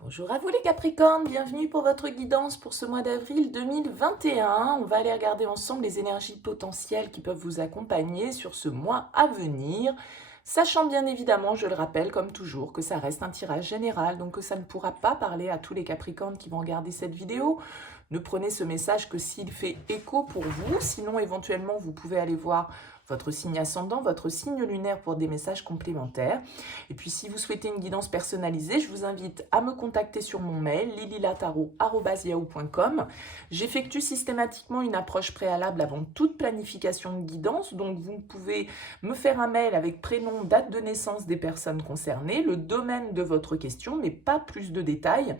Bonjour à vous les Capricornes, bienvenue pour votre guidance pour ce mois d'avril 2021. On va aller regarder ensemble les énergies potentielles qui peuvent vous accompagner sur ce mois à venir, sachant bien évidemment, je le rappelle comme toujours, que ça reste un tirage général, donc que ça ne pourra pas parler à tous les Capricornes qui vont regarder cette vidéo. Ne prenez ce message que s'il fait écho pour vous, sinon éventuellement vous pouvez aller voir votre signe ascendant, votre signe lunaire pour des messages complémentaires. Et puis si vous souhaitez une guidance personnalisée, je vous invite à me contacter sur mon mail lililataro@yahoo.com. J'effectue systématiquement une approche préalable avant toute planification de guidance, donc vous pouvez me faire un mail avec prénom, date de naissance des personnes concernées, le domaine de votre question, mais pas plus de détails.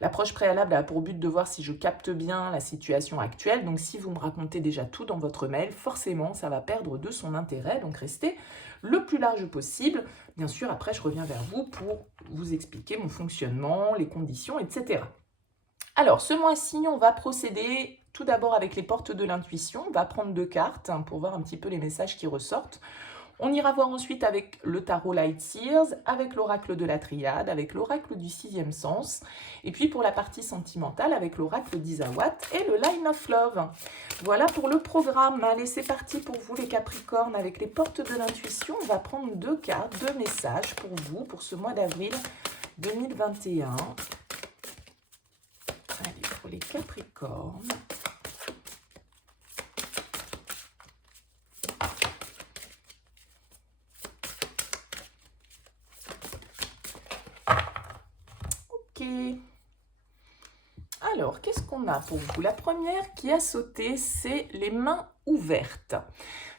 L'approche préalable a pour but de voir si je capte bien la situation actuelle, donc si vous me racontez déjà tout dans votre mail, forcément ça va perdre de son intérêt, donc restez le plus large possible. Bien sûr, après je reviens vers vous pour vous expliquer mon fonctionnement, les conditions, etc. Alors, ce mois-ci, on va procéder tout d'abord avec les portes de l'intuition. On va prendre 2 cartes pour voir un petit peu les messages qui ressortent. On ira voir ensuite avec le tarot Light Seers, avec l'oracle de la triade, avec l'oracle du sixième sens, et puis pour la partie sentimentale, avec l'oracle d'Isawat et le Line of Love. Voilà pour le programme. Allez, c'est parti pour vous les Capricornes, avec les portes de l'intuition. On va prendre 2 cartes, 2 messages pour vous, pour ce mois d'avril 2021. Allez, pour les Capricornes. Ok. Alors, qu'est-ce qu'on a pour vous? La première qui a sauté, c'est les mains ouvertes.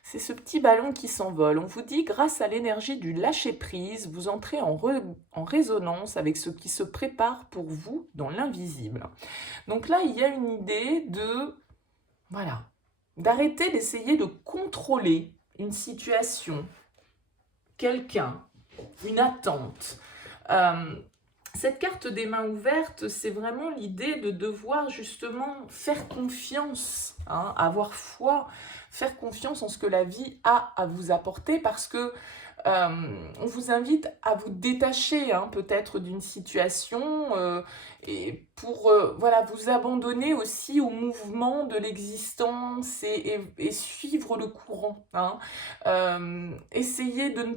C'est ce petit ballon qui s'envole. On vous dit, grâce à l'énergie du lâcher-prise, vous entrez en résonance avec ce qui se prépare pour vous dans l'invisible. Donc là, il y a une idée voilà, d'arrêter d'essayer de contrôler une situation, quelqu'un, une attente. Cette carte des mains ouvertes, c'est vraiment l'idée de devoir justement faire confiance, avoir foi, faire confiance en ce que la vie a à vous apporter, parce que on vous invite à vous détacher peut-être d'une situation et pour voilà, vous abandonner aussi au mouvement de l'existence et suivre le courant. Essayez de ne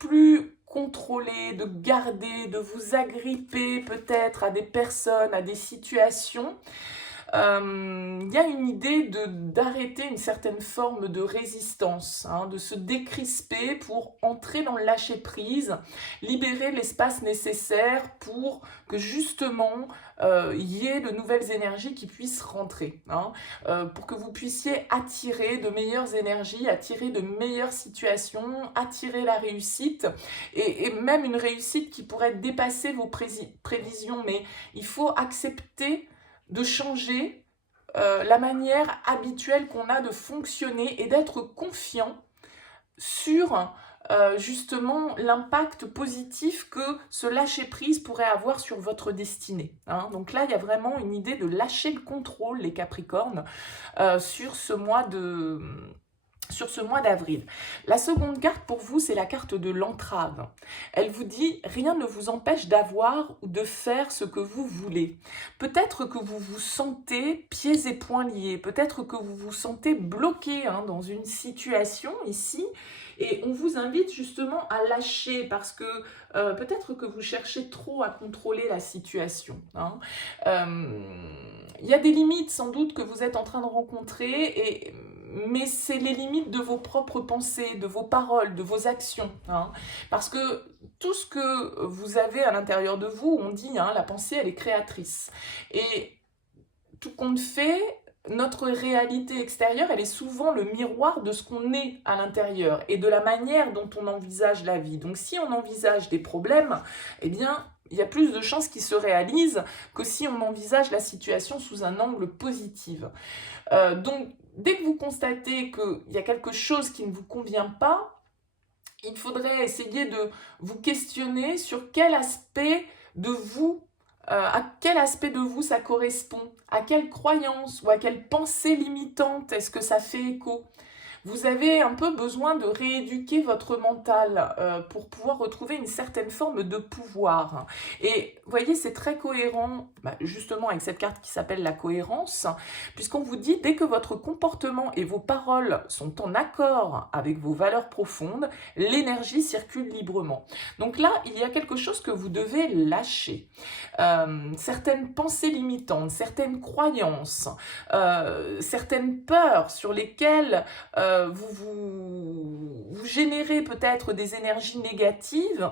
plus contrôler, de garder, de vous agripper peut-être à des personnes, à des situations. Il y a une idée d'arrêter une certaine forme de résistance, de se décrisper pour entrer dans le lâcher-prise, libérer l'espace nécessaire pour que justement il y ait de nouvelles énergies qui puissent rentrer, pour que vous puissiez attirer de meilleures énergies, attirer de meilleures situations, attirer la réussite, et même une réussite qui pourrait dépasser vos prévisions, mais il faut accepter de changer la manière habituelle qu'on a de fonctionner et d'être confiant sur justement l'impact positif que ce lâcher-prise pourrait avoir sur votre destinée. Donc là, il y a vraiment une idée de lâcher le contrôle, les Capricornes, sur ce mois d'avril. La seconde carte pour vous, c'est la carte de l'entrave. Elle vous dit, rien ne vous empêche d'avoir ou de faire ce que vous voulez. Peut-être que vous vous sentez pieds et poings liés, peut-être que vous vous sentez bloqué dans une situation ici, et on vous invite justement à lâcher parce que peut-être que vous cherchez trop à contrôler la situation. Il y a des limites sans doute que vous êtes en train de rencontrer, mais c'est les limites de vos propres pensées, de vos paroles, de vos actions. Parce que tout ce que vous avez à l'intérieur de vous, on dit, la pensée, elle est créatrice. Et tout compte fait, notre réalité extérieure, elle est souvent le miroir de ce qu'on est à l'intérieur et de la manière dont on envisage la vie. Donc si on envisage des problèmes, eh bien, il y a plus de chances qu'ils se réalisent que si on envisage la situation sous un angle positif. Donc, dès que vous constatez qu'il y a quelque chose qui ne vous convient pas, il faudrait essayer de vous questionner sur quel aspect de vous, à quel aspect de vous ça correspond, à quelle croyance ou à quelle pensée limitante est-ce que ça fait écho. Vous avez un peu besoin de rééduquer votre mental pour pouvoir retrouver une certaine forme de pouvoir. Et vous voyez, c'est très cohérent, justement avec cette carte qui s'appelle la cohérence, puisqu'on vous dit, dès que votre comportement et vos paroles sont en accord avec vos valeurs profondes, l'énergie circule librement. Donc là, il y a quelque chose que vous devez lâcher. Certaines pensées limitantes, certaines croyances, certaines peurs sur lesquelles vous générez peut-être des énergies négatives.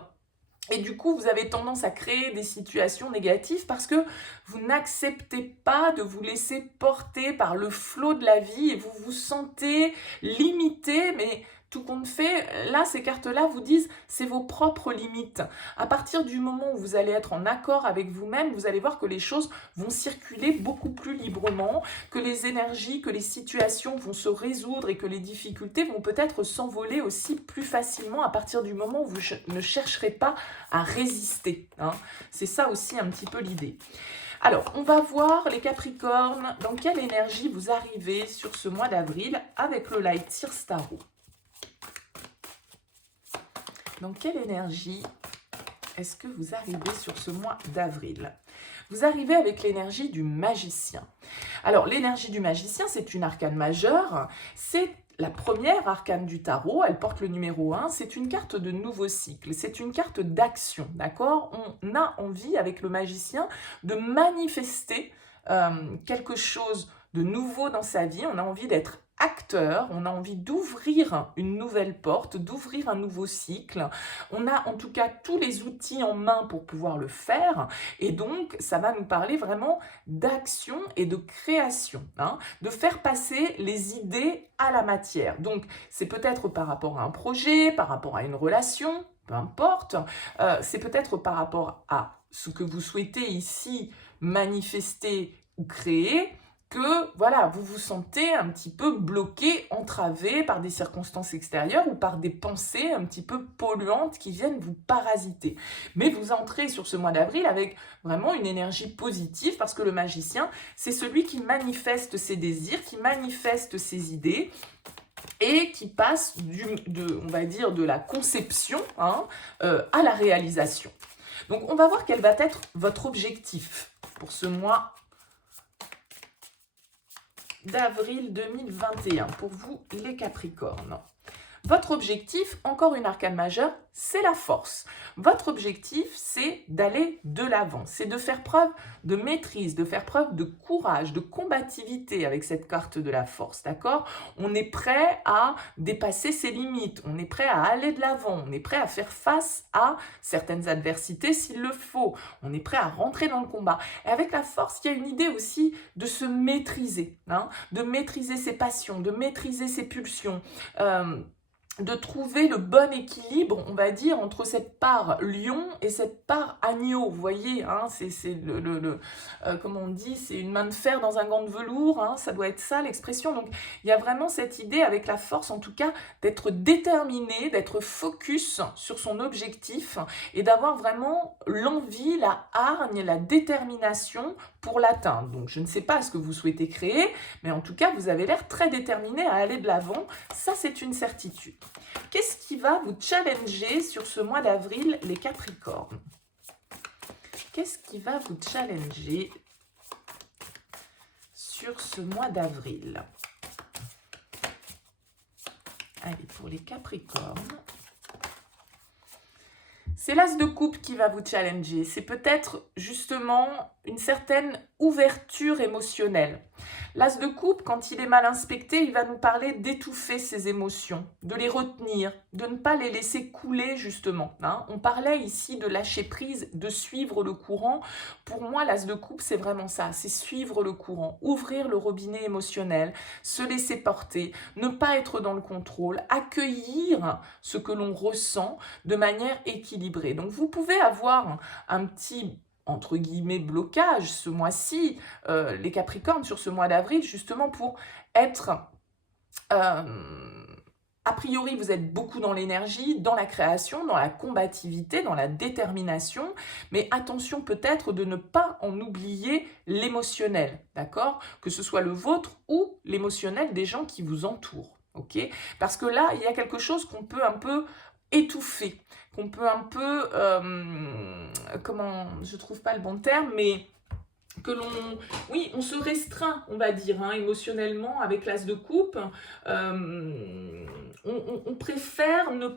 Et du coup, vous avez tendance à créer des situations négatives parce que vous n'acceptez pas de vous laisser porter par le flot de la vie et vous vous sentez limité, mais tout compte fait, là, ces cartes-là vous disent, c'est vos propres limites. À partir du moment où vous allez être en accord avec vous-même, vous allez voir que les choses vont circuler beaucoup plus librement, que les énergies, que les situations vont se résoudre et que les difficultés vont peut-être s'envoler aussi plus facilement à partir du moment où vous ne chercherez pas à résister. Hein. C'est ça aussi un petit peu l'idée. Alors, on va voir les Capricornes, dans quelle énergie vous arrivez sur ce mois d'avril avec le Light Seers Tarot. Dans quelle énergie est-ce que vous arrivez sur ce mois d'avril? Vous arrivez avec l'énergie du magicien. Alors, l'énergie du magicien, c'est une arcane majeure. C'est la première arcane du tarot. Elle porte le numéro 1. C'est une carte de nouveau cycle. C'est une carte d'action, d'accord? On a envie, avec le magicien, de manifester quelque chose de nouveau dans sa vie. On a envie d'être acteur, on a envie d'ouvrir une nouvelle porte, d'ouvrir un nouveau cycle. On a en tout cas tous les outils en main pour pouvoir le faire et donc ça va nous parler vraiment d'action et de création, hein, de faire passer les idées à la matière. Donc c'est peut-être par rapport à un projet, par rapport à une relation, peu importe, c'est peut-être par rapport à ce que vous souhaitez ici manifester ou créer, que voilà, vous vous sentez un petit peu bloqué, entravé par des circonstances extérieures ou par des pensées un petit peu polluantes qui viennent vous parasiter. Mais vous entrez sur ce mois d'avril avec vraiment une énergie positive parce que le magicien, c'est celui qui manifeste ses désirs, qui manifeste ses idées et qui passe on va dire, de la conception à la réalisation. Donc on va voir quel va être votre objectif pour ce mois d'avril 2021, pour vous les Capricornes. Votre objectif, encore une arcane majeure, c'est la force. Votre objectif, c'est d'aller de l'avant, c'est de faire preuve de maîtrise, de faire preuve de courage, de combativité avec cette carte de la force, d'accord? On est prêt à dépasser ses limites, on est prêt à aller de l'avant, on est prêt à faire face à certaines adversités s'il le faut, on est prêt à rentrer dans le combat. Et avec la force, il y a une idée aussi de se maîtriser, hein, de maîtriser ses passions, de maîtriser ses pulsions, de trouver le bon équilibre, on va dire, entre cette part lion et cette part agneau. Vous voyez, hein, c'est comment on dit, c'est une main de fer dans un gant de velours, hein, ça doit être ça l'expression. Donc, il y a vraiment cette idée, avec la force en tout cas, d'être déterminé, d'être focus sur son objectif et d'avoir vraiment l'envie, la hargne, la détermination pour l'atteindre. Donc, je ne sais pas ce que vous souhaitez créer, mais en tout cas, vous avez l'air très déterminé à aller de l'avant. Ça, c'est une certitude. Qu'est-ce qui va vous challenger sur ce mois d'avril, les Capricornes? Qu'est-ce qui va vous challenger sur ce mois d'avril? Allez, pour les Capricornes, c'est l'As de coupe qui va vous challenger. C'est peut-être justement une certaine ouverture émotionnelle. L'As de coupe, quand il est mal inspecté, il va nous parler d'étouffer ses émotions, de les retenir, de ne pas les laisser couler justement. Hein. On parlait ici de lâcher prise, de suivre le courant. Pour moi, l'As de coupe, c'est vraiment ça, c'est suivre le courant, ouvrir le robinet émotionnel, se laisser porter, ne pas être dans le contrôle, accueillir ce que l'on ressent de manière équilibrée. Donc vous pouvez avoir un petit entre guillemets blocage ce mois-ci, les Capricornes sur ce mois d'avril, justement pour être a priori, vous êtes beaucoup dans l'énergie, dans la création, dans la combativité, dans la détermination, mais attention peut-être de ne pas en oublier l'émotionnel, d'accord? Que ce soit le vôtre ou l'émotionnel des gens qui vous entourent. ok? Parce que là, il y a quelque chose qu'on peut un peu étouffer, qu'on peut un peu, comment, je trouve pas le bon terme, mais que l'on, oui, on se restreint, on va dire, hein, émotionnellement avec l'as de coupe. On préfère ne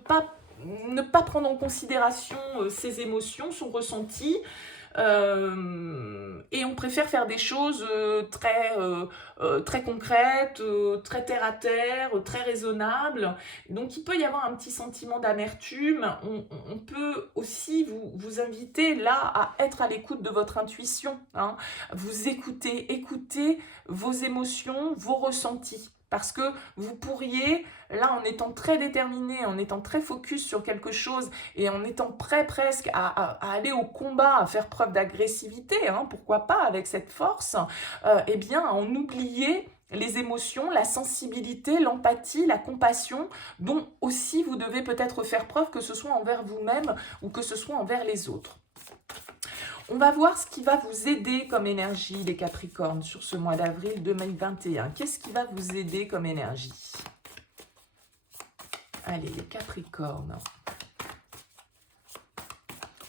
pas prendre en considération ses émotions, son ressenti, et on préfère faire des choses très concrètes, très terre à terre, très raisonnables. Donc il peut y avoir un petit sentiment d'amertume. On peut aussi vous inviter là à être à l'écoute de votre intuition, hein. Vous écoutez vos émotions, vos ressentis. Parce que vous pourriez, là, en étant très déterminé, en étant très focus sur quelque chose et en étant prêt presque à aller au combat, à faire preuve d'agressivité, hein, pourquoi pas avec cette force, eh bien, en oublier les émotions, la sensibilité, l'empathie, la compassion, dont aussi vous devez peut-être faire preuve, que ce soit envers vous-même ou que ce soit envers les autres. On va voir ce qui va vous aider comme énergie, les Capricornes, sur ce mois d'avril 2021. Qu'est-ce qui va vous aider comme énergie? Allez, les Capricornes.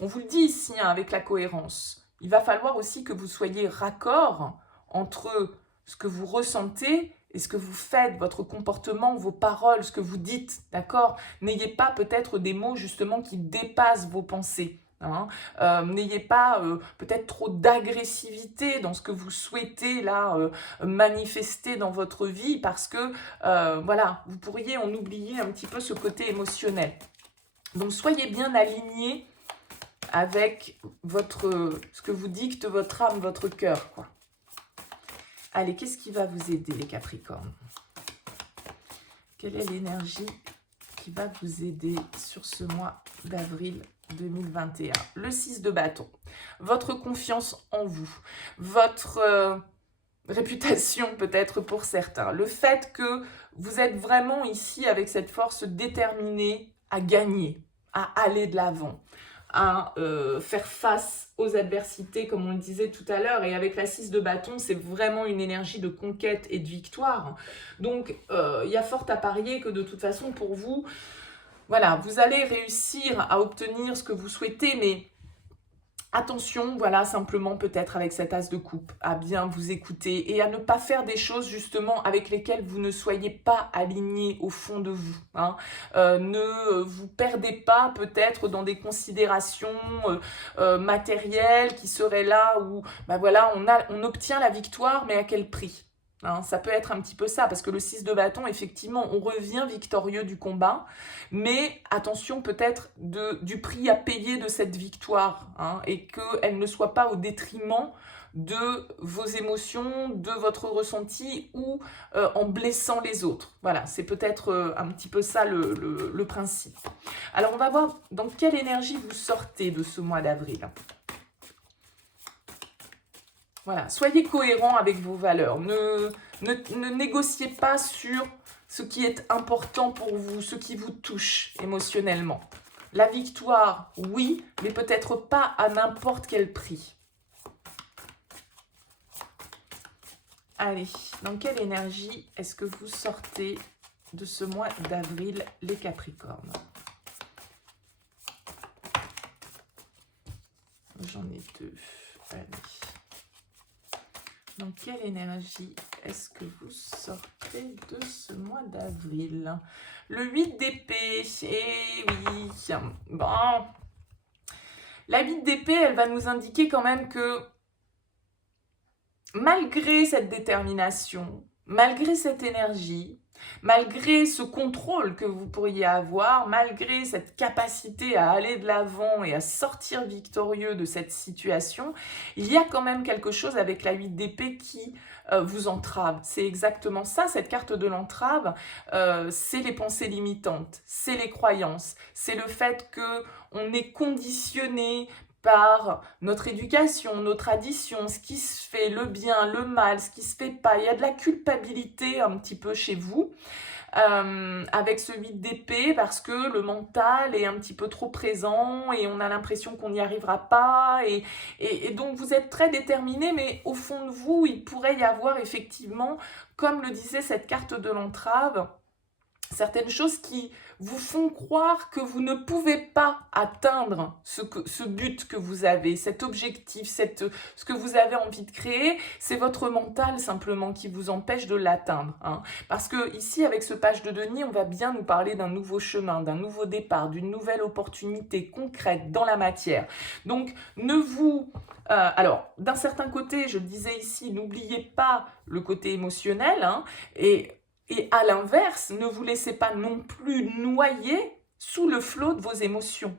On vous le dit ici, hein, avec la cohérence. Il va falloir aussi que vous soyez raccord entre ce que vous ressentez et ce que vous faites, votre comportement, vos paroles, ce que vous dites, d'accord? N'ayez pas peut-être des mots justement qui dépassent vos pensées. Hein. N'ayez pas peut-être trop d'agressivité dans ce que vous souhaitez là manifester dans votre vie, parce que voilà, vous pourriez en oublier un petit peu ce côté émotionnel. Donc soyez bien alignés avec ce que vous dicte votre âme, votre cœur, quoi. Allez, qu'est-ce qui va vous aider, les Capricornes? Quelle est l'énergie qui va vous aider sur ce mois d'avril 2021? Le 6 de bâton. Votre confiance en vous. Votre réputation peut-être pour certains. Le fait que vous êtes vraiment ici avec cette force déterminée à gagner, à aller de l'avant, à faire face aux adversités, comme on le disait tout à l'heure. Et avec la 6 de bâton, c'est vraiment une énergie de conquête et de victoire. Donc, il y a fort à parier que de toute façon, pour vous, voilà, vous allez réussir à obtenir ce que vous souhaitez, mais attention, voilà, simplement peut-être avec cet as de coupe, à bien vous écouter et à ne pas faire des choses justement avec lesquelles vous ne soyez pas aligné au fond de vous. Hein. Ne vous perdez pas peut-être dans des considérations matérielles qui seraient là où, ben voilà, on obtient la victoire, mais à quel prix? Hein, ça peut être un petit peu ça, parce que le 6 de bâton, effectivement, on revient victorieux du combat, mais attention peut-être du prix à payer de cette victoire, hein, et qu'elle ne soit pas au détriment de vos émotions, de votre ressenti, ou en blessant les autres. Voilà, c'est peut-être un petit peu ça le principe. Alors, on va voir dans quelle énergie vous sortez de ce mois d'avril. Voilà, soyez cohérent avec vos valeurs. Ne négociez pas sur ce qui est important pour vous, ce qui vous touche émotionnellement. La victoire, oui, mais peut-être pas à n'importe quel prix. Allez, dans quelle énergie est-ce que vous sortez de ce mois d'avril, les Capricornes? J'en ai deux. Allez. Dans quelle énergie est-ce que vous sortez de ce mois d'avril? Le 8 d'épée, eh oui, bon. La 8 d'épée, elle va nous indiquer quand même que malgré cette détermination, malgré cette énergie, malgré ce contrôle que vous pourriez avoir, malgré cette capacité à aller de l'avant et à sortir victorieux de cette situation, il y a quand même quelque chose avec la 8 d'épée qui vous entrave. C'est exactement ça, cette carte de l'entrave, c'est les pensées limitantes, c'est les croyances, c'est le fait qu'on est conditionné par notre éducation, nos traditions, ce qui se fait, le bien, le mal, ce qui se fait pas. Il y a de la culpabilité un petit peu chez vous, avec ce 8 d'épée, parce que le mental est un petit peu trop présent et on a l'impression qu'on n'y arrivera pas. Et donc vous êtes très déterminé, mais au fond de vous, il pourrait y avoir effectivement, comme le disait cette carte de l'entrave, certaines choses qui vous font croire que vous ne pouvez pas atteindre ce but que vous avez, cet objectif, ce que vous avez envie de créer, c'est votre mental simplement qui vous empêche de l'atteindre. Hein. Parce que ici, avec ce page de denier, on va bien nous parler d'un nouveau chemin, d'un nouveau départ, d'une nouvelle opportunité concrète dans la matière. Donc, alors, d'un certain côté, je le disais ici, n'oubliez pas le côté émotionnel, hein, et à l'inverse, ne vous laissez pas non plus noyer sous le flot de vos émotions,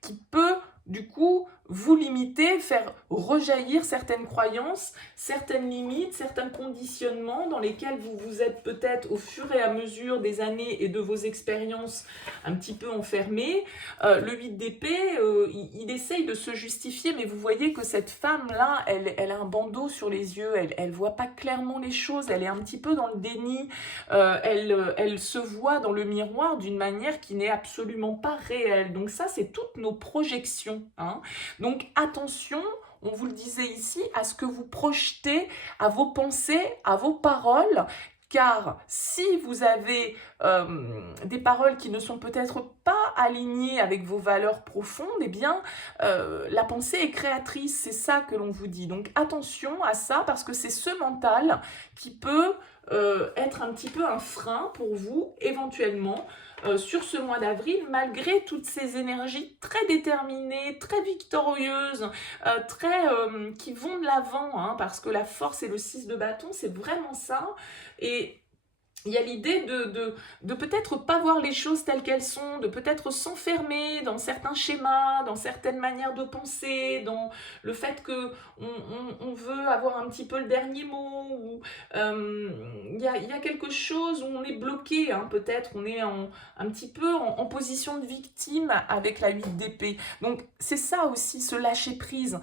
qui peut, du coup, vous limiter, faire rejaillir certaines croyances, certaines limites, certains conditionnements dans lesquels vous vous êtes peut-être au fur et à mesure des années et de vos expériences un petit peu enfermés. Le 8 d'épée, il essaye de se justifier, mais vous voyez que cette femme-là, elle a un bandeau sur les yeux, elle voit pas clairement les choses, elle est un petit peu dans le déni, elle se voit dans le miroir d'une manière qui n'est absolument pas réelle. Donc ça, c'est toutes nos projections, hein. Donc attention, on vous le disait ici, à ce que vous projetez, à vos pensées, à vos paroles, car si vous avez des paroles qui ne sont peut-être pas alignées avec vos valeurs profondes, eh bien la pensée est créatrice, c'est ça que l'on vous dit. Donc attention à ça, parce que c'est ce mental qui peut être un petit peu un frein pour vous, éventuellement, sur ce mois d'avril, malgré toutes ces énergies très déterminées, très victorieuses, qui vont de l'avant, hein, parce que la force et le 6 de bâton, c'est vraiment ça. Et il y a l'idée de peut-être pas voir les choses telles qu'elles sont, de peut-être s'enfermer dans certains schémas, dans certaines manières de penser, dans le fait que on veut avoir un petit peu le dernier mot, ou il y a quelque chose où on est bloqué, hein, peut-être, on est un petit peu en position de victime avec la 8 d'épée. Donc c'est ça aussi, ce lâcher prise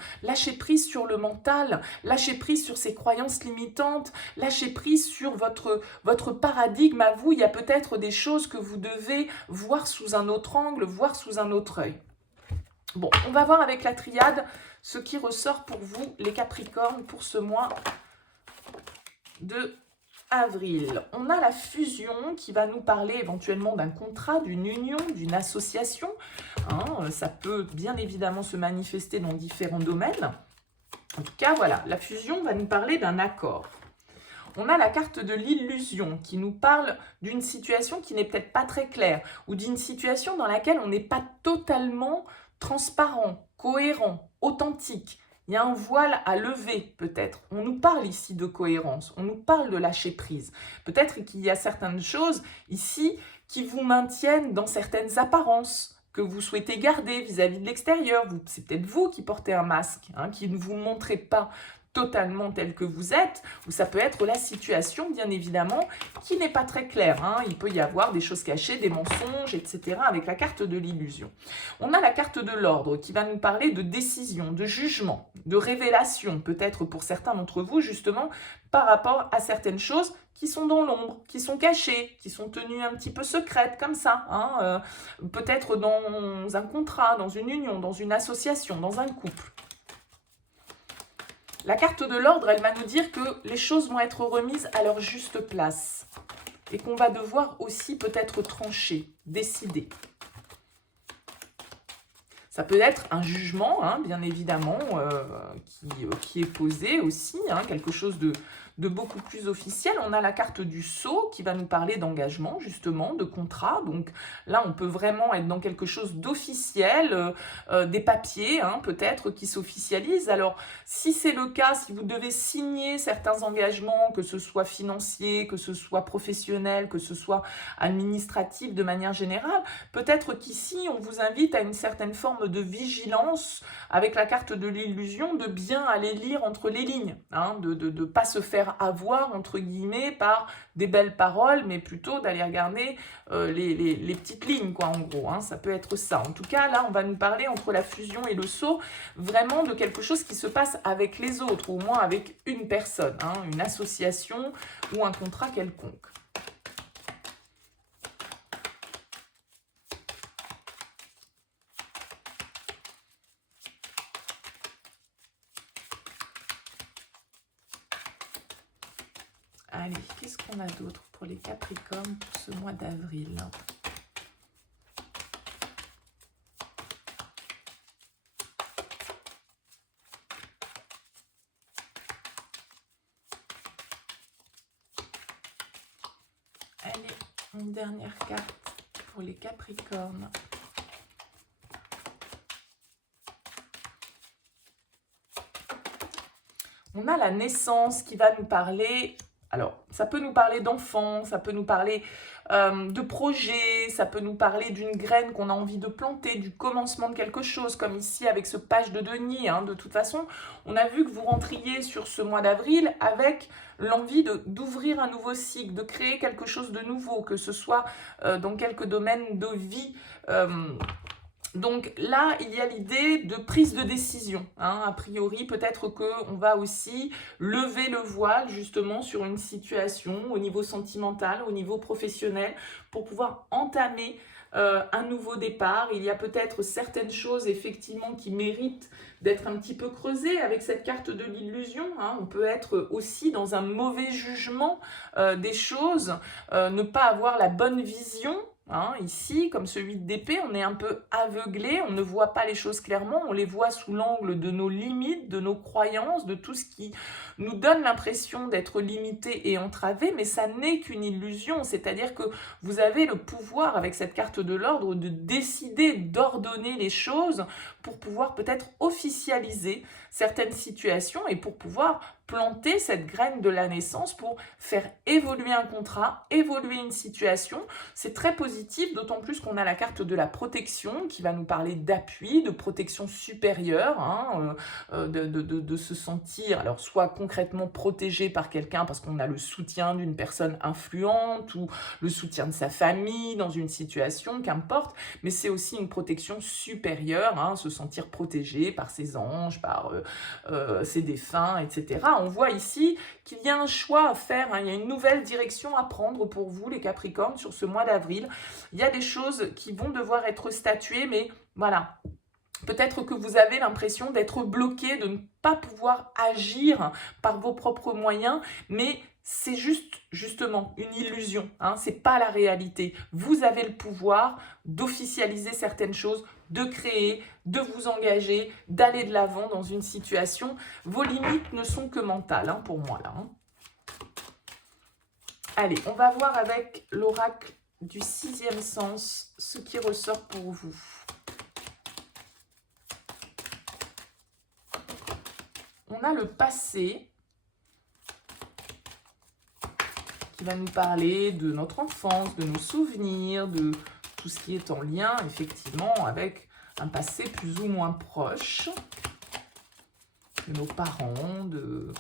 sur le mental, lâcher prise sur ses croyances limitantes, lâcher prise sur votre paradigme à vous. Il y a peut-être des choses que vous devez voir sous un autre angle, voir sous un autre œil. Bon, on va voir avec la triade ce qui ressort pour vous, les Capricornes, pour ce mois de avril. On a la fusion qui va nous parler éventuellement d'un contrat, d'une union, d'une association. Hein, ça peut bien évidemment se manifester dans différents domaines. En tout cas, voilà, la fusion va nous parler d'un accord. On a la carte de l'illusion qui nous parle d'une situation qui n'est peut-être pas très claire, ou d'une situation dans laquelle on n'est pas totalement transparent, cohérent, authentique. Il y a un voile à lever peut-être. On nous parle ici de cohérence, on nous parle de lâcher prise. Peut-être qu'il y a certaines choses ici qui vous maintiennent dans certaines apparences que vous souhaitez garder vis-à-vis de l'extérieur. C'est peut-être vous qui portez un masque, hein, qui ne vous montrez pas totalement tel que vous êtes, ou ça peut être la situation, bien évidemment, qui n'est pas très claire. Hein. Il peut y avoir des choses cachées, des mensonges, etc. avec la carte de l'illusion. On a la carte de l'ordre qui va nous parler de décision, de jugement, de révélation, peut-être pour certains d'entre vous, justement, par rapport à certaines choses qui sont dans l'ombre, qui sont cachées, qui sont tenues un petit peu secrètes, comme ça. Hein. Peut-être dans un contrat, dans une union, dans une association, dans un couple. La carte de l'ordre, elle va nous dire que les choses vont être remises à leur juste place et qu'on va devoir aussi peut-être trancher, décider. Ça peut être un jugement, hein, bien évidemment, qui est posé aussi, hein, quelque chose de beaucoup plus officiel. On a la carte du sceau qui va nous parler d'engagement, justement, de contrat. Donc là, on peut vraiment être dans quelque chose d'officiel, des papiers, hein, peut-être, qui s'officialisent. Alors, si c'est le cas, si vous devez signer certains engagements, que ce soit financier, que ce soit professionnel, que ce soit administratif de manière générale, peut-être qu'ici, on vous invite à une certaine forme de vigilance avec la carte de l'illusion, de bien aller lire entre les lignes, hein, de ne pas se faire avoir, entre guillemets, par des belles paroles, mais plutôt d'aller regarder les petites lignes, quoi, en gros. Hein, ça peut être ça. En tout cas, là, on va nous parler entre la fusion et le sceau, vraiment de quelque chose qui se passe avec les autres, ou au moins avec une personne, hein, une association ou un contrat quelconque. Allez, qu'est-ce qu'on a d'autre pour les Capricornes pour ce mois d'avril? Allez, une dernière carte pour les Capricornes. On a la naissance qui va nous parler, alors ça peut nous parler d'enfants, ça peut nous parler de projets, ça peut nous parler d'une graine qu'on a envie de planter, du commencement de quelque chose, comme ici avec ce page de denier. De toute façon, on a vu que vous rentriez sur ce mois d'avril avec l'envie d'ouvrir un nouveau cycle, de créer quelque chose de nouveau, que ce soit dans quelques domaines de vie. Donc là, il y a l'idée de prise de décision. A priori, peut-être qu'on va aussi lever le voile justement sur une situation au niveau sentimental, au niveau professionnel, pour pouvoir entamer un nouveau départ. Il y a peut-être certaines choses effectivement qui méritent d'être un petit peu creusées avec cette carte de l'illusion. On peut être aussi dans un mauvais jugement des choses, ne pas avoir la bonne vision. Ici, comme celui d'épée, on est un peu aveuglé, on ne voit pas les choses clairement, on les voit sous l'angle de nos limites, de nos croyances, de tout ce qui nous donne l'impression d'être limité et entravé, mais ça n'est qu'une illusion, c'est-à-dire que vous avez le pouvoir avec cette carte de l'ordre de décider, d'ordonner les choses pour pouvoir peut-être officialiser certaines situations et pour pouvoir planter cette graine de la naissance pour faire évoluer un contrat, évoluer une situation. C'est très positif, d'autant plus qu'on a la carte de la protection qui va nous parler d'appui, de protection supérieure, de se sentir, alors soit concrètement protégé par quelqu'un parce qu'on a le soutien d'une personne influente ou le soutien de sa famille dans une situation, qu'importe, mais c'est aussi une protection supérieure, se sentir protégé par ses anges, par ses défunts, etc. On voit ici qu'il y a un choix à faire, il y a une nouvelle direction à prendre pour vous les Capricornes sur ce mois d'avril. Il y a des choses qui vont devoir être statuées, mais voilà, peut-être que vous avez l'impression d'être bloqué, de ne pas pouvoir agir par vos propres moyens, mais c'est justement une illusion, c'est pas la réalité. Vous avez le pouvoir d'officialiser certaines choses, de créer, de vous engager, d'aller de l'avant dans une situation. Vos limites ne sont que mentales pour moi là. Allez, on va voir avec l'oracle du 6e sens ce qui ressort pour vous. On a le passé qui va nous parler de notre enfance, de nos souvenirs, de tout ce qui est en lien effectivement avec un passé plus ou moins proche, de nos parents, de...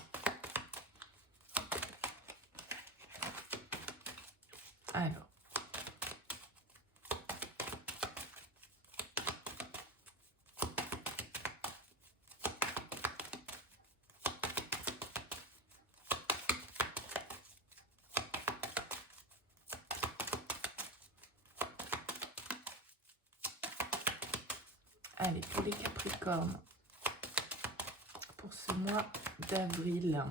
Alors. Allez, pour les Capricornes, pour ce mois d'avril.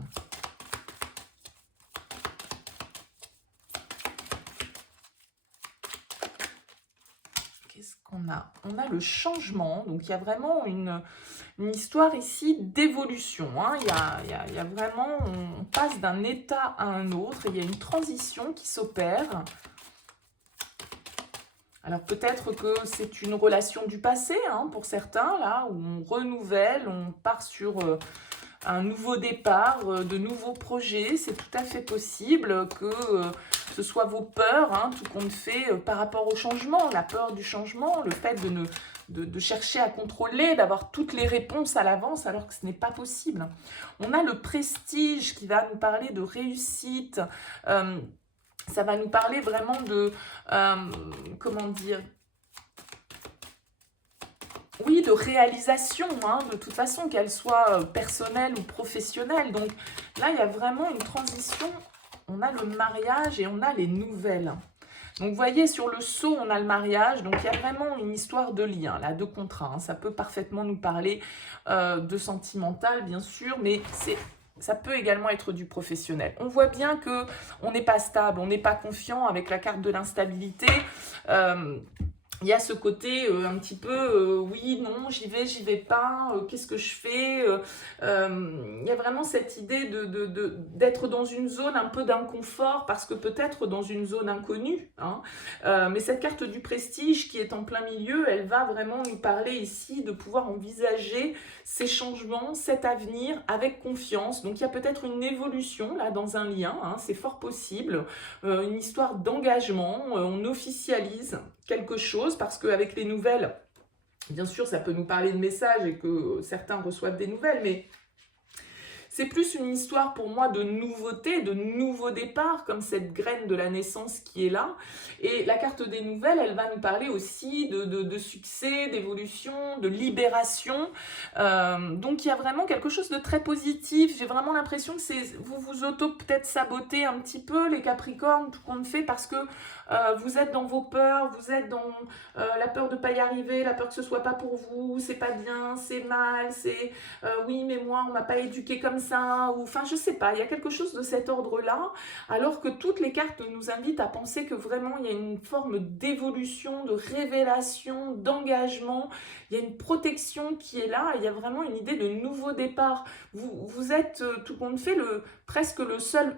Qu'est-ce qu'on a? On a le changement, donc il y a vraiment une histoire ici d'évolution. Il y a vraiment, on passe d'un état à un autre, il y a une transition qui s'opère. Alors peut-être que c'est une relation du passé pour certains, là, où on renouvelle, on part sur un nouveau départ, de nouveaux projets. C'est tout à fait possible que ce soit vos peurs, tout compte fait, par rapport au changement, la peur du changement, le fait de chercher à contrôler, d'avoir toutes les réponses à l'avance alors que ce n'est pas possible. On a le prestige qui va nous parler de réussite. Ça va nous parler vraiment de, comment dire, oui, de réalisation, de toute façon, qu'elle soit personnelle ou professionnelle. Donc là, il y a vraiment une transition. On a le mariage et on a les nouvelles. Donc, vous voyez, sur le sceau, on a le mariage. Donc, il y a vraiment une histoire de lien, là, de contrat. Ça peut parfaitement nous parler de sentimental, bien sûr, mais c'est Ça peut également être du professionnel. On voit bien que on n'est pas stable, on n'est pas confiant avec la carte de l'instabilité. Il y a ce côté un petit peu oui, non, j'y vais pas, qu'est-ce que je fais il y a vraiment cette idée d'être dans une zone un peu d'inconfort parce que peut-être dans une zone inconnue. Hein. Mais cette carte du prestige qui est en plein milieu, elle va vraiment nous parler ici de pouvoir envisager ces changements, cet avenir avec confiance. Donc il y a peut-être une évolution là dans un lien, hein, c'est fort possible, une histoire d'engagement, on officialise quelque chose parce qu'avec les nouvelles, bien sûr, ça peut nous parler de messages et que certains reçoivent des nouvelles, mais c'est plus une histoire pour moi de nouveauté, de nouveau départ, comme cette graine de la naissance qui est là. Et la carte des nouvelles, elle va nous parler aussi de succès, d'évolution, de libération. Donc il y a vraiment quelque chose de très positif. J'ai vraiment l'impression que vous vous auto peut-être sabotez un petit peu les Capricornes, tout compte fait, parce que vous êtes dans vos peurs, vous êtes dans la peur de ne pas y arriver, la peur que ce soit pas pour vous, c'est pas bien, c'est mal, c'est oui mais moi on m'a pas éduqué comme ça, ou enfin je sais pas, il y a quelque chose de cet ordre-là, alors que toutes les cartes nous invitent à penser que vraiment il y a une forme d'évolution, de révélation, d'engagement, il y a une protection qui est là, il y a vraiment une idée de nouveau départ. Vous êtes, tout compte fait, presque le seul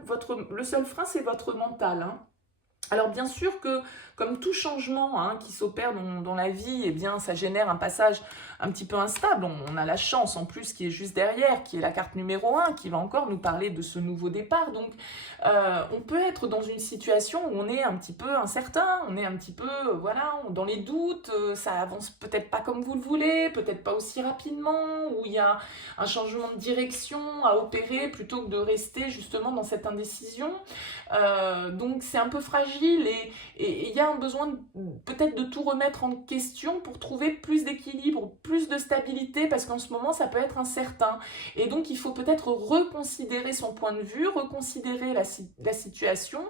frein, c'est votre mental, hein. Alors bien sûr que, comme tout changement hein, qui s'opère dans la vie, eh bien, ça génère un passage un petit peu instable. On a la chance en plus qui est juste derrière, qui est la carte numéro 1, qui va encore nous parler de ce nouveau départ. Donc on peut être dans une situation où on est un petit peu incertain, on est un petit peu voilà, dans les doutes, ça avance peut-être pas comme vous le voulez, peut-être pas aussi rapidement, où il y a un changement de direction à opérer plutôt que de rester justement dans cette indécision. Donc c'est un peu fragile et il y a un besoin peut-être de tout remettre en question pour trouver plus d'équilibre, plus de stabilité, parce qu'en ce moment ça peut être incertain. Et donc il faut peut-être reconsidérer son point de vue, reconsidérer la situation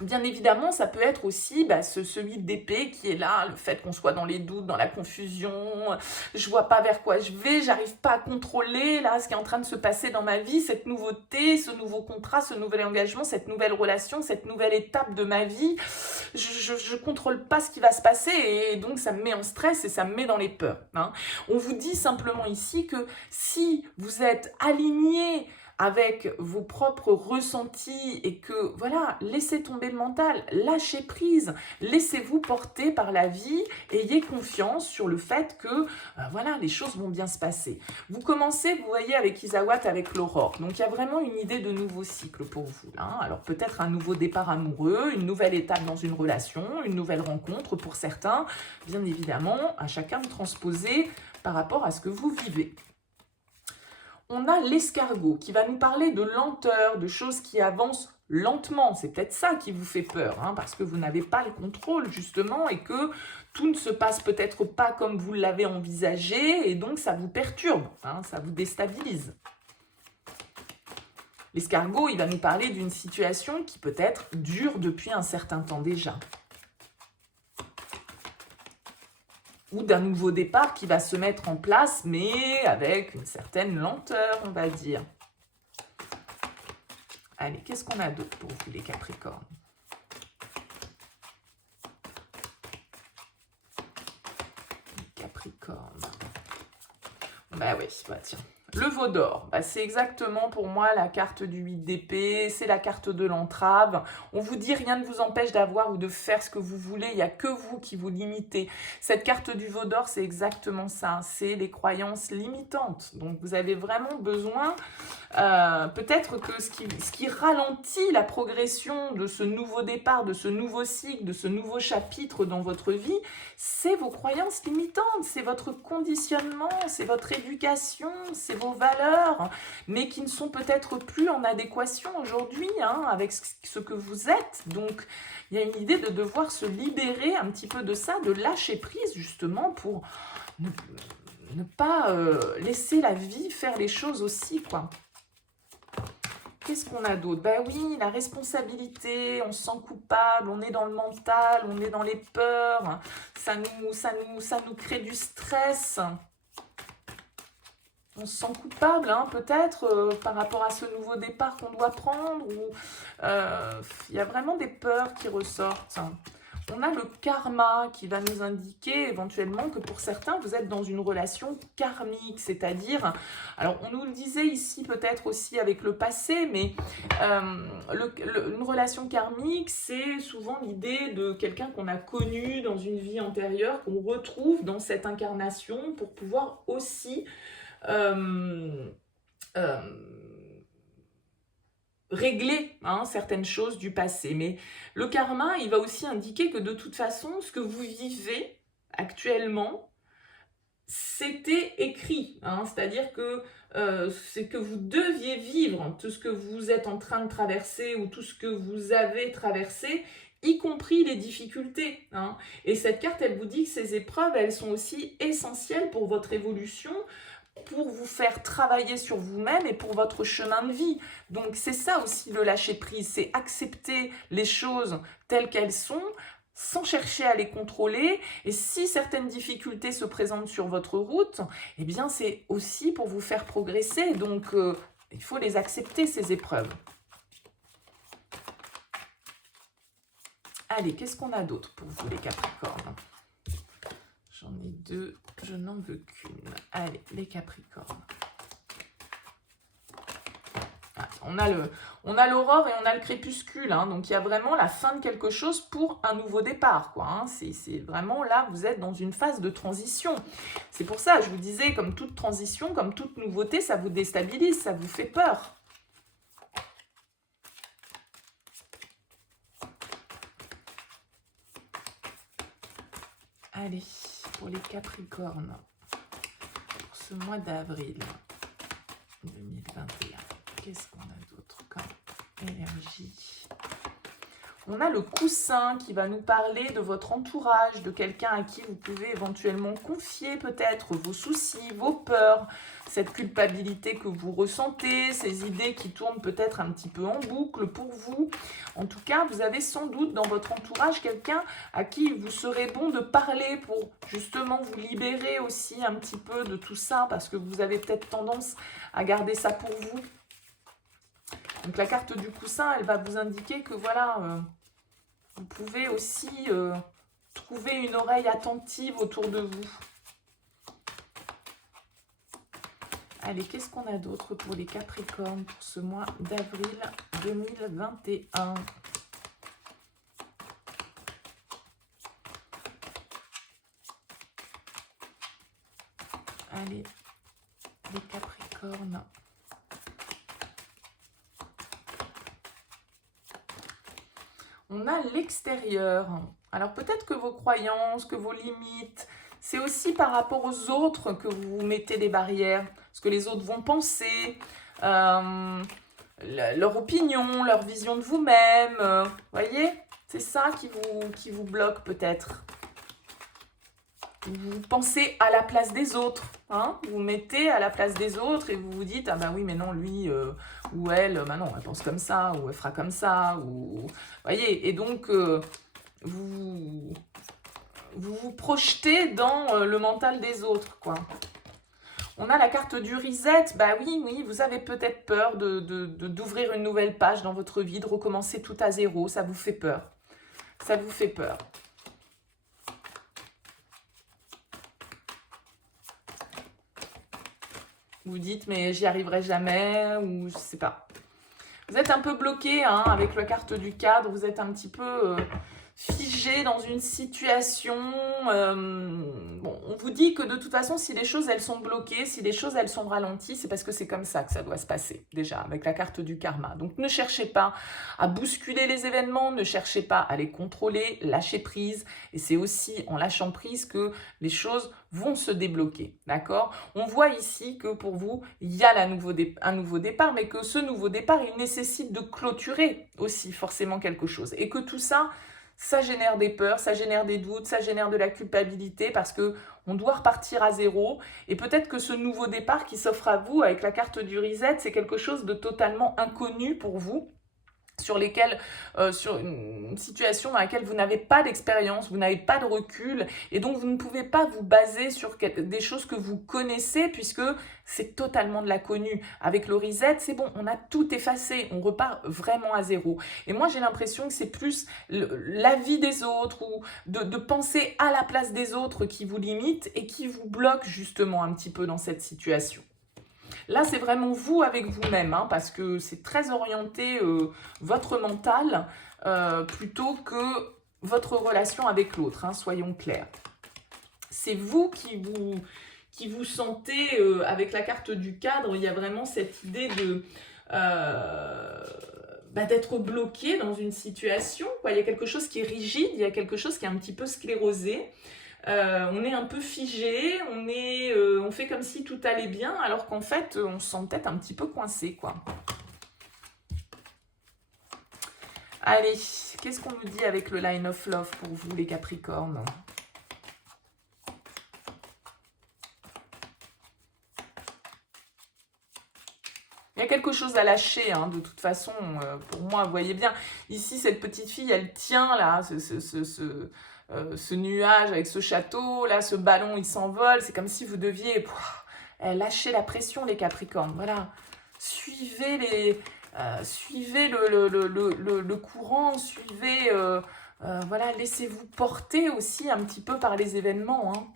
bien évidemment, ça peut être aussi ce 8 d'épée qui est là, le fait qu'on soit dans les doutes, dans la confusion, je vois pas vers quoi je vais, j'arrive pas à contrôler là ce qui est en train de se passer dans ma vie, cette nouveauté, ce nouveau contrat, ce nouvel engagement, cette nouvelle relation, cette nouvelle étape de ma vie. Je contrôle pas ce qui va se passer et donc ça me met en stress et ça me met dans les peurs. Hein. On vous dit simplement ici que si vous êtes aligné avec vos propres ressentis et que, voilà, laissez tomber le mental, lâchez prise, laissez-vous porter par la vie, ayez confiance sur le fait que, voilà, les choses vont bien se passer. Vous commencez, vous voyez, avec Isawat, avec l'aurore. Donc, il y a vraiment une idée de nouveau cycle pour vous. Hein. Alors, peut-être un nouveau départ amoureux, une nouvelle étape dans une relation, une nouvelle rencontre pour certains. Bien évidemment, à chacun de transposer par rapport à ce que vous vivez. On a l'escargot qui va nous parler de lenteur, de choses qui avancent lentement. C'est peut-être ça qui vous fait peur, hein, parce que vous n'avez pas le contrôle justement et que tout ne se passe peut-être pas comme vous l'avez envisagé et donc ça vous perturbe, hein, ça vous déstabilise. L'escargot, il va nous parler d'une situation qui peut-être dure depuis un certain temps déjà. Ou d'un nouveau départ qui va se mettre en place, mais avec une certaine lenteur, on va dire. Allez, qu'est-ce qu'on a d'autre pour vous, les Capricornes? Les Capricornes. Bah oui, bah tiens. Le veau d'or, c'est exactement pour moi la carte du 8 d'épée, c'est la carte de l'entrave. On vous dit rien ne vous empêche d'avoir ou de faire ce que vous voulez, il n'y a que vous qui vous limitez. Cette carte du veau d'or, c'est exactement ça, c'est les croyances limitantes. Donc vous avez vraiment besoin, peut-être que ce qui ralentit la progression de ce nouveau départ, de ce nouveau cycle, de ce nouveau chapitre dans votre vie, c'est vos croyances limitantes, c'est votre conditionnement, c'est votre éducation, c'est vos valeurs, mais qui ne sont peut-être plus en adéquation aujourd'hui hein, avec ce que vous êtes. Donc, il y a une idée de devoir se libérer un petit peu de ça, de lâcher prise justement pour ne pas laisser la vie faire les choses aussi, quoi. Qu'est-ce qu'on a d'autre? Ben oui, la responsabilité, on se sent coupable, on est dans le mental, on est dans les peurs, ça nous crée du stress. on se sent coupable, hein, peut-être, par rapport à ce nouveau départ qu'on doit prendre, ou il y a vraiment des peurs qui ressortent. On a le karma qui va nous indiquer éventuellement que pour certains, vous êtes dans une relation karmique, c'est-à-dire, alors on nous le disait ici peut-être aussi avec le passé, mais une relation karmique, c'est souvent l'idée de quelqu'un qu'on a connu dans une vie antérieure, qu'on retrouve dans cette incarnation pour pouvoir aussi euh, euh, régler, hein, certaines choses du passé. Mais le karma, il va aussi indiquer que de toute façon, ce que vous vivez actuellement, c'était écrit, hein, c'est-à-dire que c'est que vous deviez vivre tout ce que vous êtes en train de traverser ou tout ce que vous avez traversé, y compris les difficultés, hein. Et cette carte, elle vous dit que ces épreuves, elles sont aussi essentielles pour votre évolution, pour vous faire travailler sur vous-même et pour votre chemin de vie. Donc c'est ça aussi le lâcher prise, c'est accepter les choses telles qu'elles sont, sans chercher à les contrôler. Et si certaines difficultés se présentent sur votre route, eh bien c'est aussi pour vous faire progresser. Donc il faut les accepter, ces épreuves. Allez, qu'est-ce qu'on a d'autre pour vous, les Capricornes? J'en ai deux, je n'en veux qu'une. Allez, les Capricornes. Ah, on a l'aurore et on a le crépuscule, hein, donc il y a vraiment la fin de quelque chose pour un nouveau départ, quoi, hein. C'est vraiment là, vous êtes dans une phase de transition. C'est pour ça, je vous disais, comme toute transition, comme toute nouveauté, ça vous déstabilise, ça vous fait peur. Allez, pour les Capricornes, pour ce mois d'avril 2021, qu'est-ce qu'on a d'autre comme énergie? On a le coussin qui va nous parler de votre entourage, de quelqu'un à qui vous pouvez éventuellement confier peut-être vos soucis, vos peurs, cette culpabilité que vous ressentez, ces idées qui tournent peut-être un petit peu en boucle pour vous. En tout cas, vous avez sans doute dans votre entourage quelqu'un à qui vous serait bon de parler pour justement vous libérer aussi un petit peu de tout ça, parce que vous avez peut-être tendance à garder ça pour vous. Donc la carte du coussin, elle va vous indiquer que voilà, vous pouvez aussi trouver une oreille attentive autour de vous. Allez, qu'est-ce qu'on a d'autre pour les Capricornes pour ce mois d'avril 2021? Allez, les Capricornes. On a l'extérieur. Alors peut-être que vos croyances, que vos limites, c'est aussi par rapport aux autres que vous vous mettez des barrières. Ce que les autres vont penser, leur opinion, leur vision de vous-même. Voyez, c'est ça qui vous bloque peut-être. Vous pensez à la place des autres, hein, vous mettez à la place des autres et vous vous dites, ah bah oui, mais non, lui ou elle, bah non, elle pense comme ça, ou elle fera comme ça, ou... Voyez, et donc, vous vous projetez dans le mental des autres, quoi. On a la carte du reset, bah oui, vous avez peut-être peur d'ouvrir une nouvelle page dans votre vie, de recommencer tout à zéro, ça vous fait peur. Ça vous fait peur. Vous dites, mais j'y arriverai jamais, ou je sais pas. Vous êtes un peu bloqué, hein, avec la carte du cadre, vous êtes un petit peu figé dans une situation. Bon, on vous dit que de toute façon, si les choses, elles sont bloquées, si les choses, elles sont ralenties, c'est parce que c'est comme ça que ça doit se passer, déjà, avec la carte du karma. Donc, ne cherchez pas à bousculer les événements, ne cherchez pas à les contrôler, lâchez prise. Et c'est aussi en lâchant prise que les choses vont se débloquer, d'accord? On voit ici que pour vous, il y a un nouveau départ, mais que ce nouveau départ, il nécessite de clôturer aussi forcément quelque chose. Et que tout ça, ça génère des peurs, ça génère des doutes, ça génère de la culpabilité parce que on doit repartir à zéro. Et peut-être que ce nouveau départ qui s'offre à vous avec la carte du reset, c'est quelque chose de totalement inconnu pour vous. sur une situation dans laquelle vous n'avez pas d'expérience, vous n'avez pas de recul, et donc vous ne pouvez pas vous baser sur des choses que vous connaissez, puisque c'est totalement de l'inconnu. Avec le reset, c'est bon, on a tout effacé, on repart vraiment à zéro. Et moi, j'ai l'impression que c'est plus l'avis des autres, ou de penser à la place des autres qui vous limite et qui vous bloque justement un petit peu dans cette situation. Là, c'est vraiment vous avec vous-même, hein, parce que c'est très orienté votre mental plutôt que votre relation avec l'autre, hein, soyons clairs. C'est vous qui vous sentez, avec la carte du cadre, il y a vraiment cette idée de... d'être bloqué dans une situation, quoi. Il y a quelque chose qui est rigide, il y a quelque chose qui est un petit peu sclérosé. On est un peu figé, on fait comme si tout allait bien, alors qu'en fait, on se sent peut-être un petit peu coincé, quoi. Allez, qu'est-ce qu'on nous dit avec le line of love pour vous, les Capricornes? Il y a quelque chose à lâcher, hein, de toute façon, pour moi, vous voyez bien. Ici, cette petite fille, elle tient, là, ce nuage avec ce château, là, ce ballon, il s'envole. C'est comme si vous deviez lâcher la pression, les Capricornes. Voilà, suivez le courant, suivez, voilà, laissez-vous porter aussi un petit peu par les événements, hein.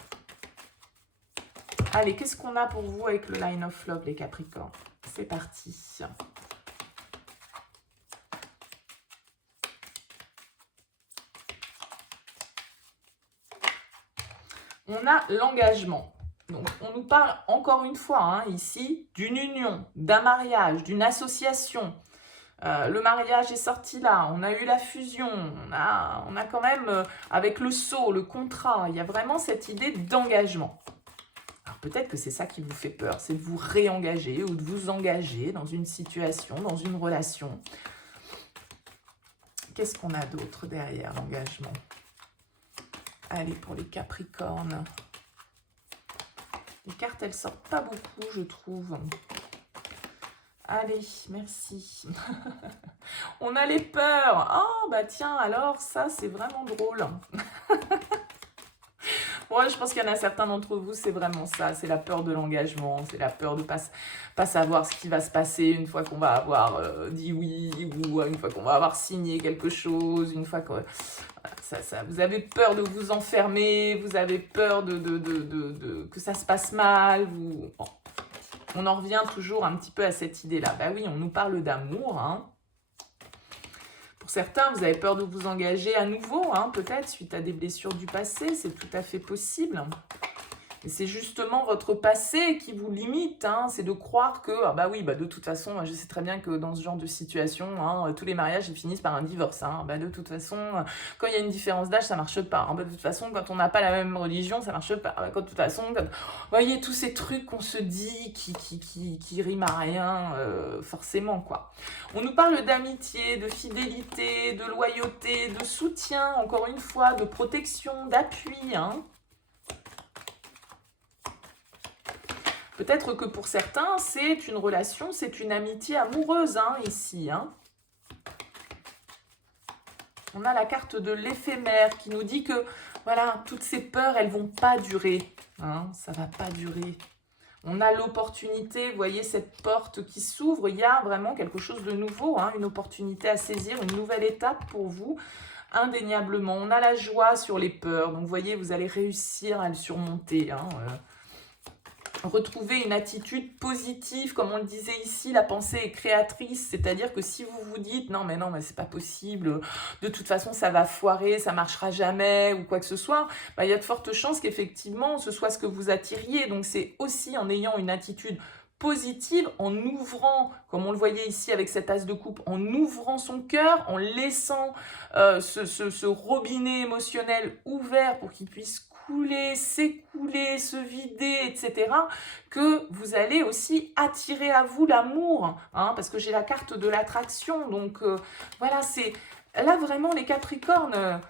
Allez, qu'est-ce qu'on a pour vous avec le line of love, les Capricornes? C'est parti. On a l'engagement. Donc, on nous parle encore une fois, hein, ici, d'une union, d'un mariage, d'une association. Le mariage est sorti là, on a eu la fusion, on a quand même, avec le sceau, le contrat, il y a vraiment cette idée d'engagement. Alors peut-être que c'est ça qui vous fait peur, c'est de vous réengager ou de vous engager dans une situation, dans une relation. Qu'est-ce qu'on a d'autre derrière l'engagement? Allez, pour les Capricornes. Les cartes, elles sortent pas beaucoup, je trouve. Allez, merci. On a les peurs. Oh, bah tiens, alors ça, c'est vraiment drôle. Ouais, je pense qu'il y en a certains d'entre vous, c'est vraiment ça. C'est la peur de l'engagement, c'est la peur de pas savoir ce qui va se passer une fois qu'on va avoir dit oui, ou une fois qu'on va avoir signé quelque chose, une fois que... vous avez peur de vous enfermer, vous avez peur que ça se passe mal. Bon. On en revient toujours un petit peu à cette idée-là. Bah oui, on nous parle d'amour, hein. Pour certains, vous avez peur de vous engager à nouveau, hein, peut-être, suite à des blessures du passé. C'est tout à fait possible. Et c'est justement votre passé qui vous limite, hein, c'est de croire que, ah bah oui, bah de toute façon, je sais très bien que dans ce genre de situation, hein, tous les mariages ils finissent par un divorce. Hein, bah de toute façon, quand il y a une différence d'âge, ça marche pas. Hein, bah de toute façon, quand on n'a pas la même religion, ça marche pas. Bah, de toute façon, vous voyez tous ces trucs qu'on se dit qui riment à rien, forcément, quoi. On nous parle d'amitié, de fidélité, de loyauté, de soutien, encore une fois, de protection, d'appui, hein. Peut-être que pour certains, c'est une relation, c'est une amitié amoureuse, hein, ici. Hein. On a la carte de l'éphémère qui nous dit que, voilà, toutes ces peurs, elles ne vont pas durer. Hein, ça ne va pas durer. On a l'opportunité, vous voyez cette porte qui s'ouvre, il y a vraiment quelque chose de nouveau, hein, une opportunité à saisir, une nouvelle étape pour vous, indéniablement. On a la joie sur les peurs, donc vous voyez, vous allez réussir à le surmonter, hein, retrouver une attitude positive, comme on le disait ici, la pensée est créatrice, c'est-à-dire que si vous vous dites non mais c'est pas possible, de toute façon ça va foirer, ça marchera jamais ou quoi que ce soit, bah, il y a de fortes chances qu'effectivement ce soit ce que vous attiriez. Donc c'est aussi en ayant une attitude positive, en ouvrant, comme on le voyait ici avec cet as de coupe, en ouvrant son cœur, en laissant ce robinet émotionnel ouvert pour qu'il puisse couler, s'écouler, se vider, etc., que vous allez aussi attirer à vous l'amour, hein, parce que j'ai la carte de l'attraction, donc voilà, c'est là vraiment les Capricornes,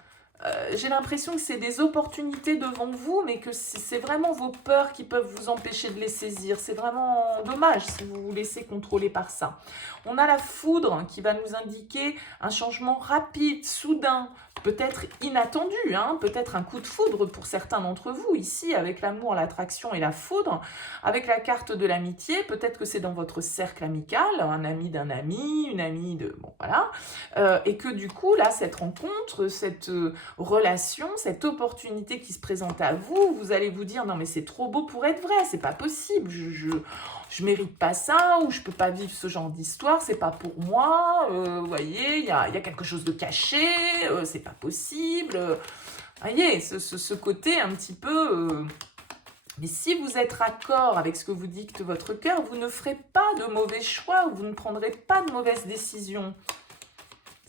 j'ai l'impression que c'est des opportunités devant vous, mais que c'est vraiment vos peurs qui peuvent vous empêcher de les saisir. C'est vraiment dommage si vous vous laissez contrôler par ça. On a la foudre qui va nous indiquer un changement rapide, soudain, peut-être inattendu, hein, peut-être un coup de foudre pour certains d'entre vous, ici, avec l'amour, l'attraction et la foudre. Avec la carte de l'amitié, peut-être que c'est dans votre cercle amical, un ami d'un ami, une amie de... Bon, voilà. Et que du coup, là, cette rencontre, cette relation, cette opportunité qui se présente à vous, vous allez vous dire, non mais c'est trop beau pour être vrai, c'est pas possible, je mérite pas ça, ou je peux pas vivre ce genre d'histoire, c'est pas pour moi, vous voyez, il y a quelque chose de caché, c'est pas possible, voyez, ce côté un petit peu... Mais si vous êtes raccord avec ce que vous dicte votre cœur, vous ne ferez pas de mauvais choix, ou vous ne prendrez pas de mauvaises décisions.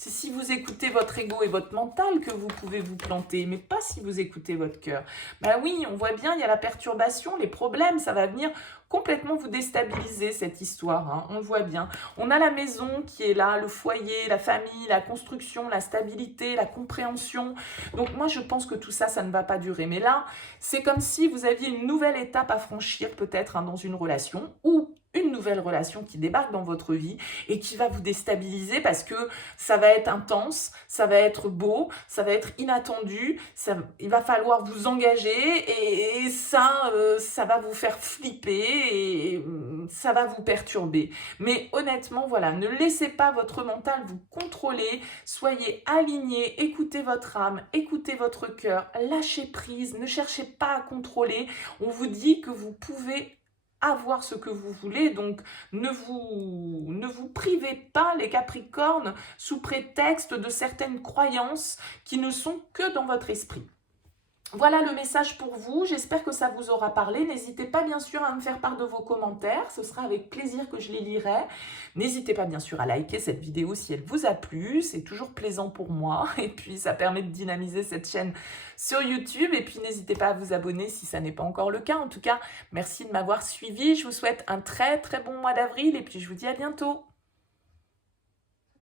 C'est si vous écoutez votre ego et votre mental que vous pouvez vous planter, mais pas si vous écoutez votre cœur. Ben oui, on voit bien, il y a la perturbation, les problèmes, ça va venir complètement vous déstabiliser cette histoire, hein, on le voit bien. On a la maison qui est là, le foyer, la famille, la construction, la stabilité, la compréhension. Donc moi, je pense que tout ça, ça ne va pas durer. Mais là, c'est comme si vous aviez une nouvelle étape à franchir peut-être hein, dans une relation ou une nouvelle relation qui débarque dans votre vie et qui va vous déstabiliser parce que ça va être intense, ça va être beau, ça va être inattendu, il va falloir vous engager et ça, ça va vous faire flipper et ça va vous perturber. Mais honnêtement, voilà, ne laissez pas votre mental vous contrôler, soyez alignés, écoutez votre âme, écoutez votre cœur, lâchez prise, ne cherchez pas à contrôler. On vous dit que vous pouvez avoir ce que vous voulez, donc ne vous privez pas les Capricornes sous prétexte de certaines croyances qui ne sont que dans votre esprit. Voilà le message pour vous, j'espère que ça vous aura parlé. N'hésitez pas bien sûr à me faire part de vos commentaires, ce sera avec plaisir que je les lirai. N'hésitez pas bien sûr à liker cette vidéo si elle vous a plu, c'est toujours plaisant pour moi. Et puis ça permet de dynamiser cette chaîne sur YouTube. Et puis n'hésitez pas à vous abonner si ça n'est pas encore le cas. En tout cas, merci de m'avoir suivi, je vous souhaite un très très bon mois d'avril et puis je vous dis à bientôt.